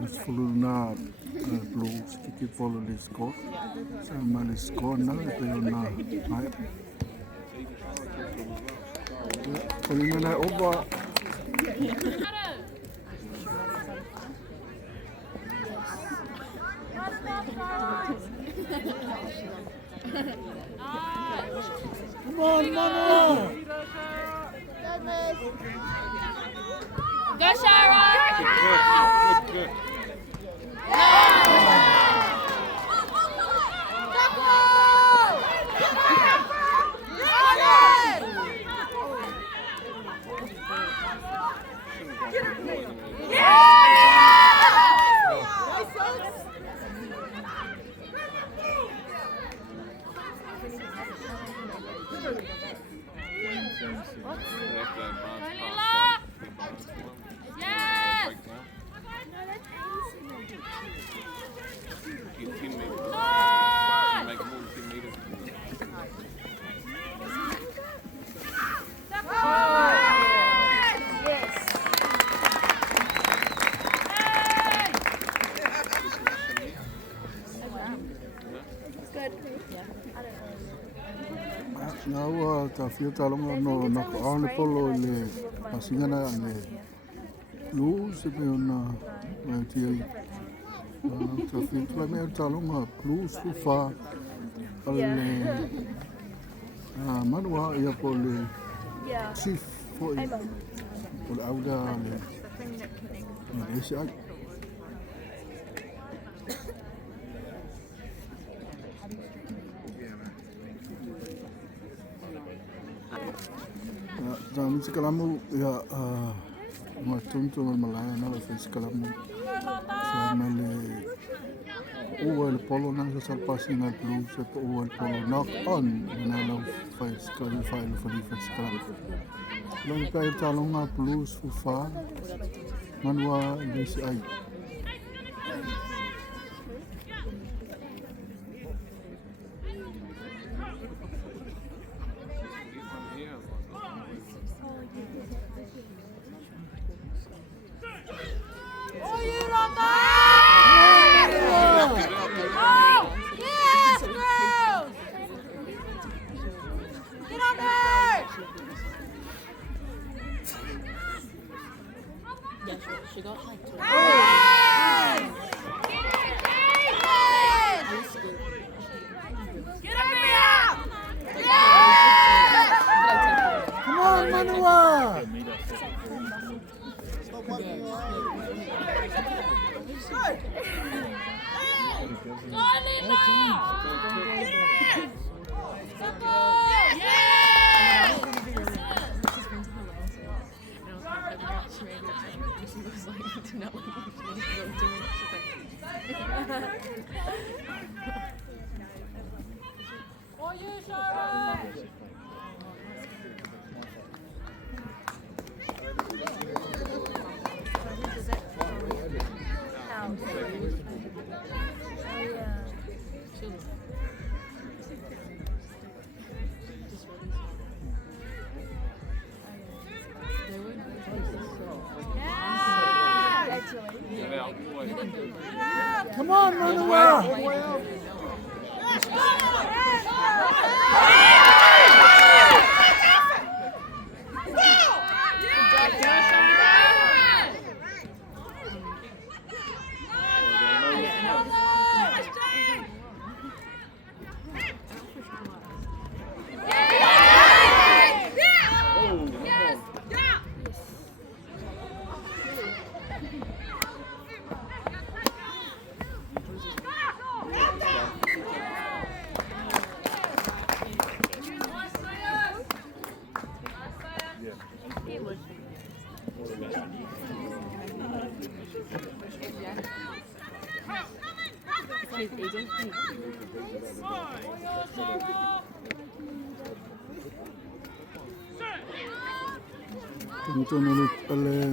Mas falou na Blues que polo le score. Sama le score na pero na. Kami na oba. Come on, Manawa! Go, Shara! Good. Nawa ta fio talonga no na aone polo le pasingana le lu se pe ona na tie ta fio tla me talonga plus fufa ale Manawa ia pole chief foi pole auda le ese ai Jangan sekalamu ya macam tu malaya na la sekalamu sama le uwal polo na sa salpasi na blue sa uwal polo knock on na la faz sekali file for sekalamu lang kaya talong na blues fufa Manawa desi ai She got like two. Get up here! Come on Manawa Come on, Manawa!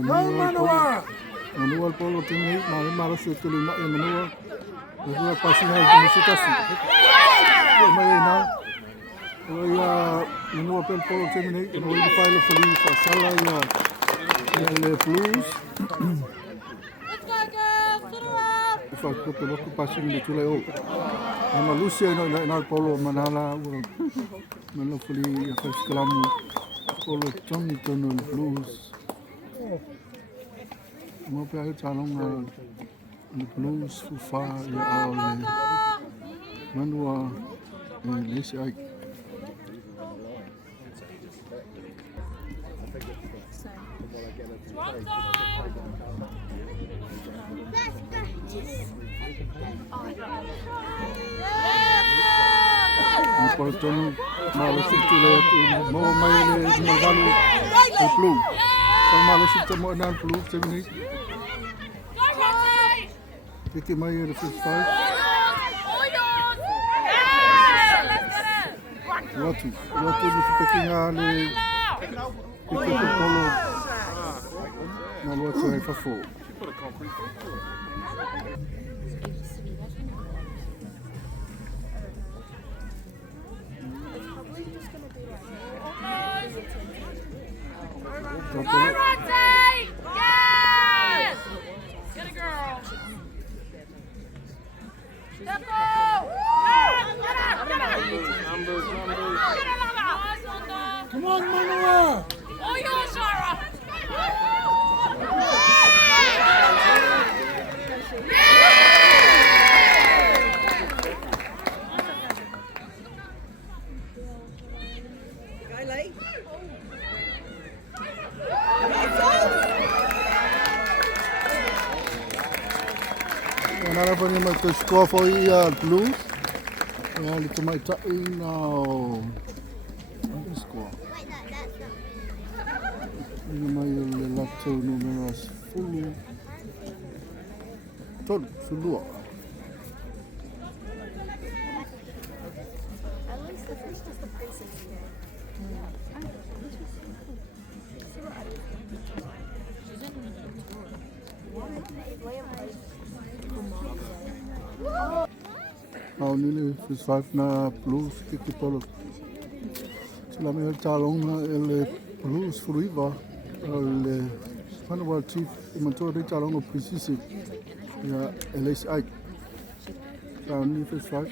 Manawa! Manawa polo tinggi, malas itu lima yang Manawa. Manawa pasti harus musitasi. Mana? Kalau ya Manawa polo tinggi, kalau ini file fili, salah ya. Le Blues. Let's go, girls. To the right. If I put the local passing the Tuleo. I'm a Lucia in our polo Manala. Hopefully, if I scrum polo Johnny Tunnel Blues. I'm up here along the Blues for far. Manawa and Lisa. One time. Por tono malo situle mo mai le magalu el flu. Por malo situle mo na flu semini. Tiki mai le 55. Watu no picking ale piki polo. Na lote ai fa fo. Go, Roxy! Yes! Get a girl. Step out! Numbers. Come on, Manawa! Oh, you, Sarah! Nara pa niya mag-score for Blues. Kaya ito may tain now. Ano score? Ini may lato numeras fulu. Tol, sulua. At least the first was the preseason game. Now nili is 5 na Blues kiki polo. Sila may talong na el Blues fruiva. El Manawa chief imanto rin talong o Preseason. Ya LSI. Now nili is 5.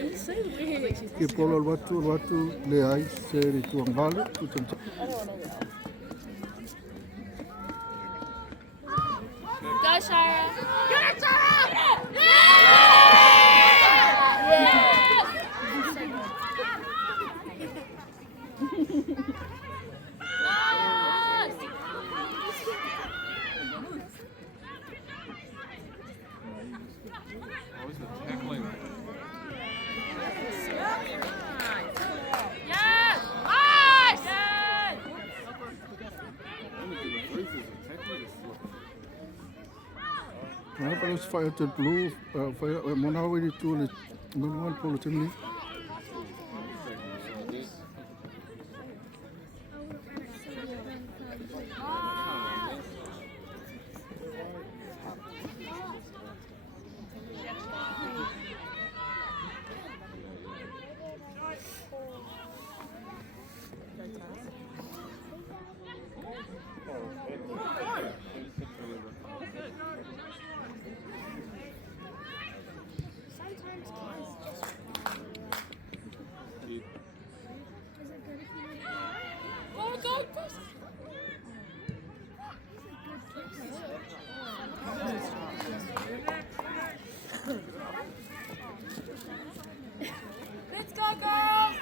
Kiki polo watu le ai seri tuang hale. Go, Sarah! Get it, Sarah! Pero fire to blue, fire Manawa di tu le Manawa polo timni. Let's go, girls!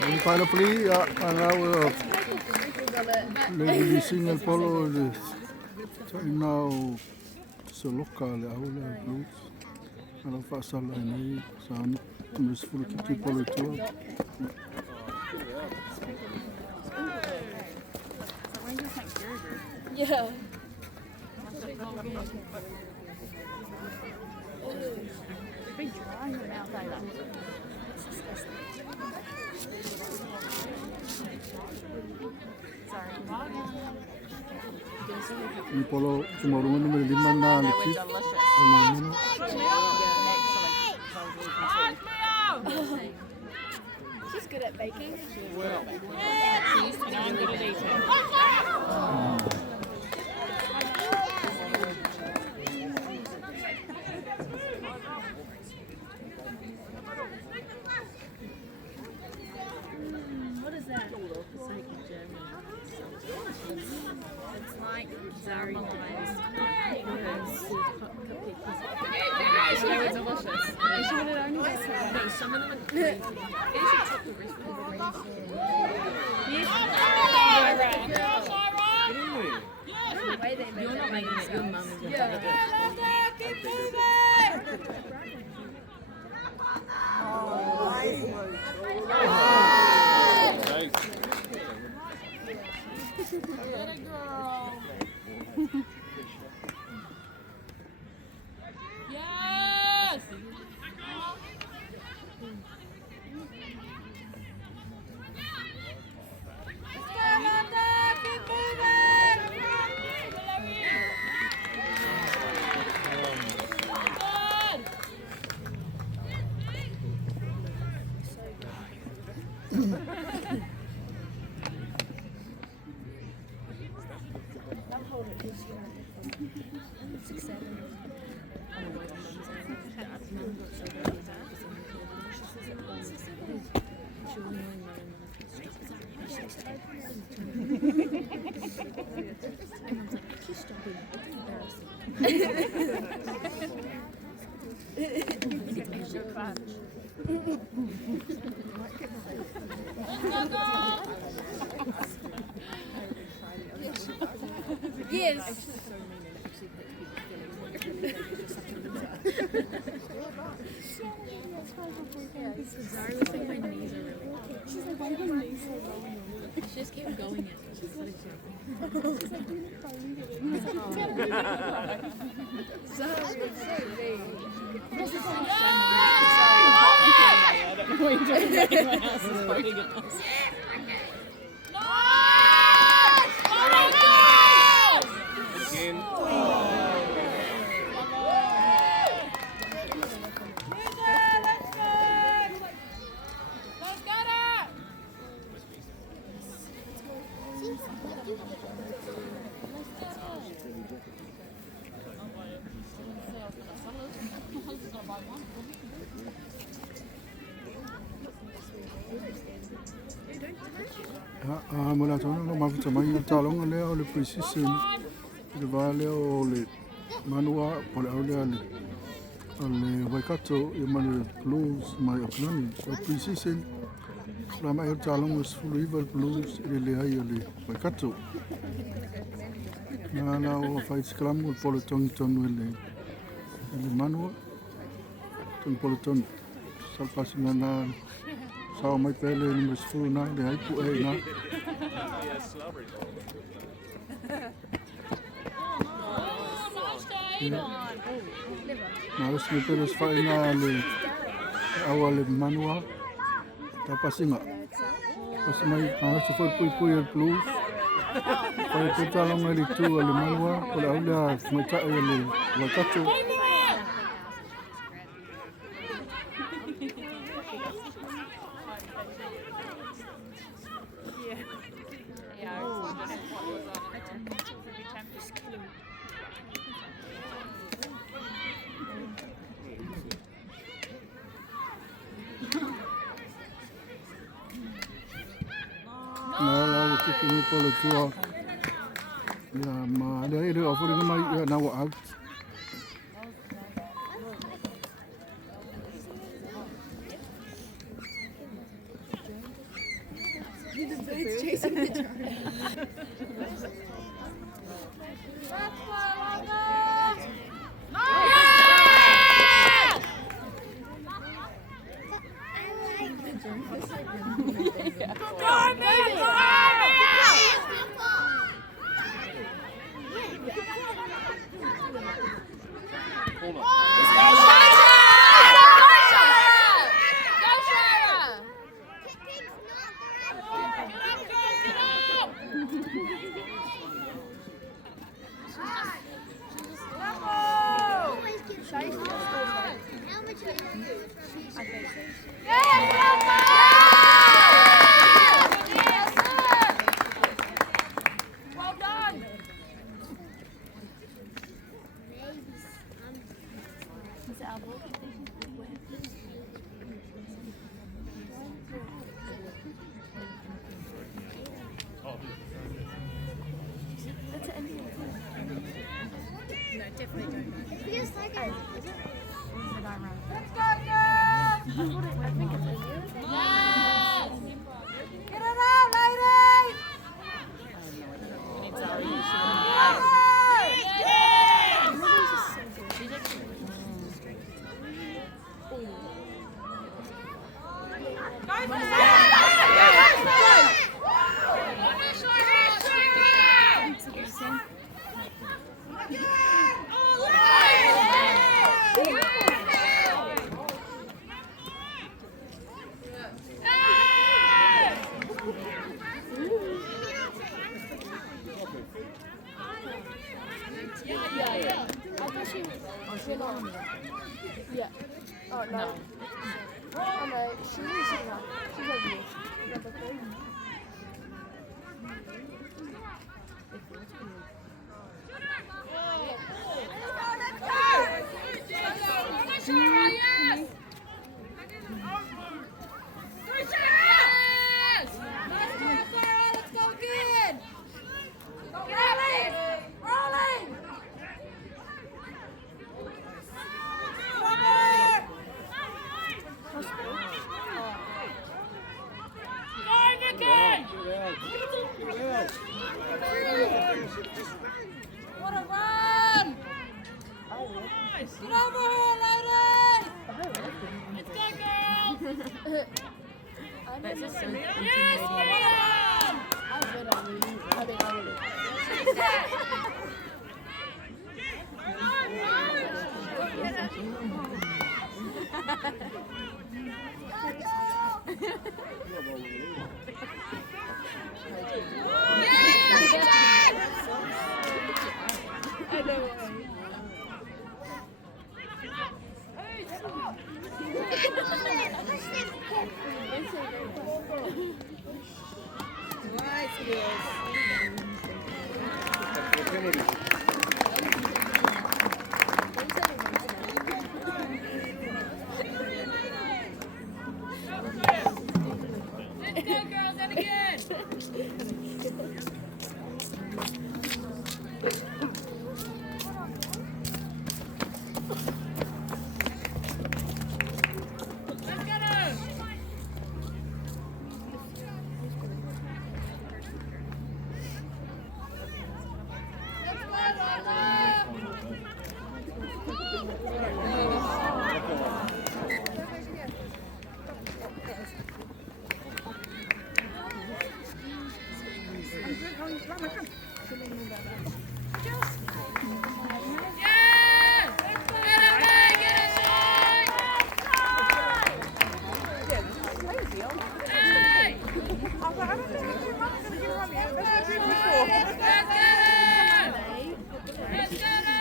And finally, now the single polo is now so local. I will Blues. I don't know if I saw any. So I'm just full of polo too. Rangers makes very good. Yeah. It's been dry here now, though. It's disgusting. Sorry. Yung polo sumurungan naman 5 na They were legit. delicious. Ano? She's good at baking. Well, And I'm good at eating. What is that? It's like caramelized they were delicious. Some of them are you should check the recipe. The way they make You're not making it, your mum is Yes! Yes. Zari was saying my knees are really She's like, why are your knees so low? She just kept going at me. She's like, She's like, you didn't believe it. Zari, it's so big. This is like, What are you doing? Anyone else is holding it. again. Mula tona no mafuta mai na talonga lea o le Preseason. Le vale o le Manawa o le aulea le Waikato i mani Blues mai Auckland. O Preseason la mai o talonga sfulu iwa Blues i le ai o le Waikato. Na na o fai sklamu o polo tongi tonu i le Manawa. Tonu polo tonu. Salpasi na sao mai pele ni sfulu na le ai pu e na. Na res me peres fai na le awa le Manawa tapasinga. Pas mai ha se foi pui pui el Blues. Pai te talonga le tu le Manawa o le aulea mai ta e le Waikato. Na o ke ni polo tua. Ya ma le re oferi mai ya na wa out. it's chasing the turn. Go, Yeah. Oh, no. Oh, no. She's over you. Number 3. What a run! Get over here, lady! Let's go, girls! That's just so Yes, intimidating. Miriam! I bet I think I would. I know. Let's go, girls, and again! Let's get him! Let's go, Lola! Yes! Get him, Meg! Get him, Meg! Hey! Let's get him!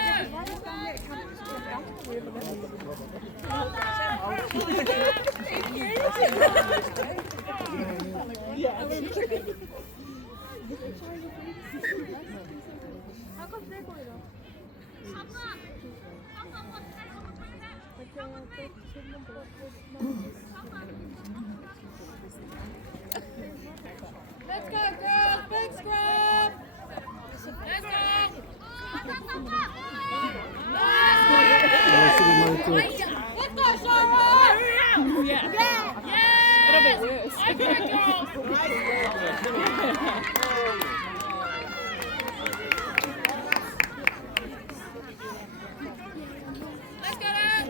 Let's go, girls! Big scrub! Let's go! Let's go, Sarah! Yeah. Yeah! A little bit worse. Okay, girls! Let's get it!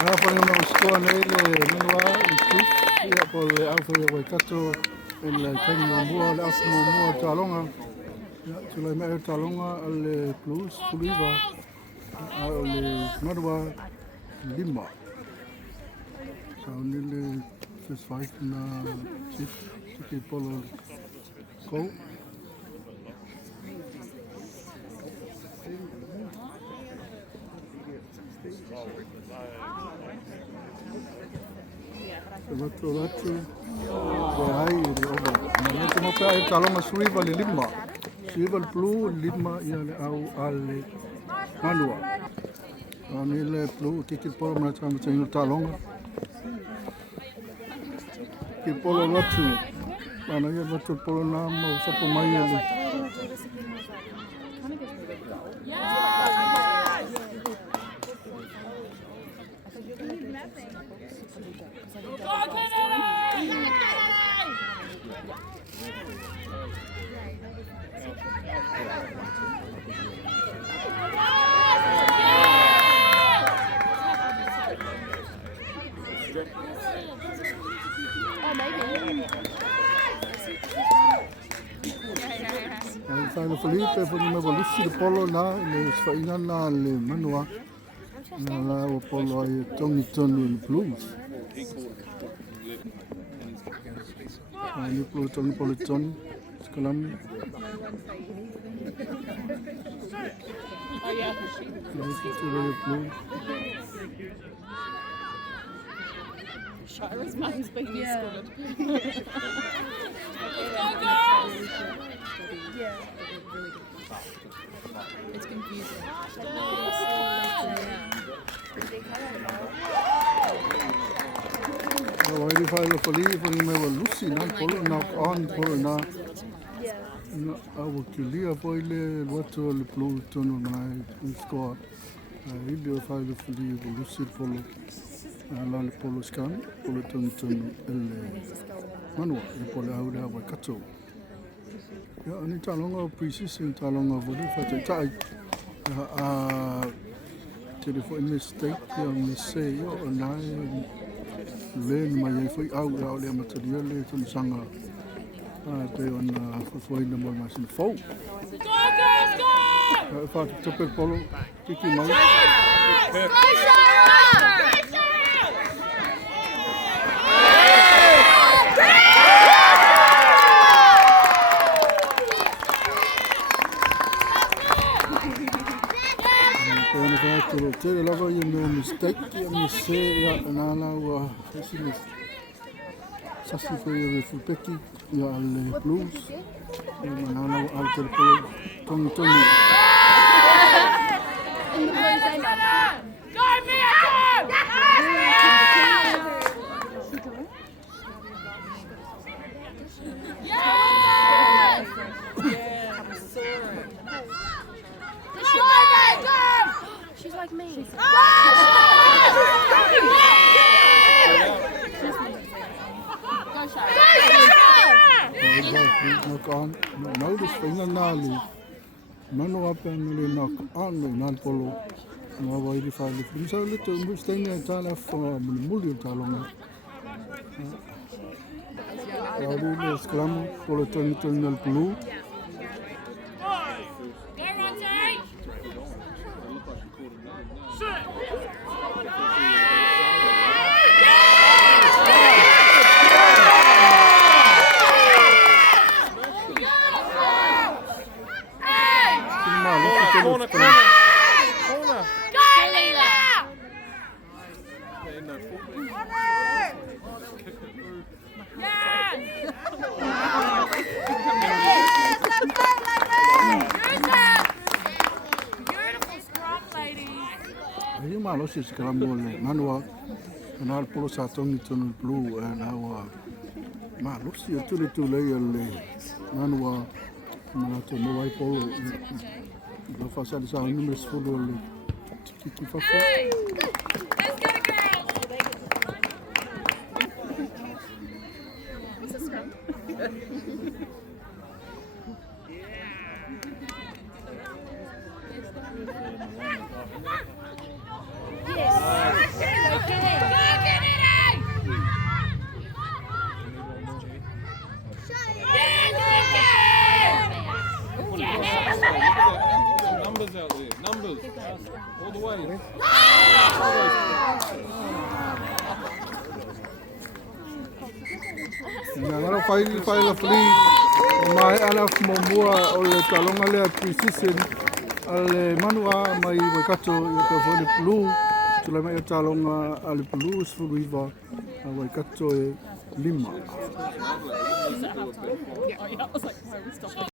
Nga pa nga mga skoa na ile Manawa, Iskuf, ia po le Alfa i Waikato, le kaini mamua, le afu mamua talonga. Tulai mea talonga ale Blues, Puliva, ale Manawa, Lima. Sa nile first fight na chief, tiki polo kou. Watu wahai di oba. Nanti mau pergi kalau masuk rival lima, rival blue lima yang au ale Manawa. Ini le blue kikir polo macam macam talong. Kikir polo watu, mana ya watu polo nama siapa main le. Saya Felipe pun evolusi de polo na le sfaina na le Manawa na la o polo ai tongi tonu le Blues. Ini tongi polo tonu sekalam. Itu le Blues. Shira's mum's baby squad. Yeah. It's confusing. Kalau ini file poli pun memang lusi na polo na on polo na na awu kulia pole watu le Blues tonu na score. Ini file poli lusi polo. La le polo scan, polo tonu el Manawa, le polo auda Waikato. Ya, ini talonga preseason talonga voli fata tai. Telefon mistake yang mese yo nai len mai foi au le material le tun sanga. Te ona foi na mo masin fo. Fata tope polo tiki mai. Tere lava ia no mistake ia me se ia nana wa sini sasi ko ia futeki ia le Blues ia nana wa al tere tong tong She's like me. Makan, notice finger nali. Manawa penuli nak ane nan polo. Mawa ini file. Misalnya tu mustahnya tala muli talonga. Lalu le skram polo tonu blue. Corner, corner. Corner. Go, Lila! Beautiful scrum, ladies. Ini malu sih sekarang boleh. Manawa, kenal polo satong itu blue, nawa. Malu sih itu lagi le. Manawa, mana tu mawai polo. Bafa sa sa número fodo le. Tiki fafa. Let's go, girls! It's a scrum. Yes. Ngara fai la free mai ala mua o le talonga le Preseason ale Manawa mai Waikato i te whole blue tula mai talonga ale blue sfuruiva a Waikato e 5. Yeah, I was like, why are we stopping?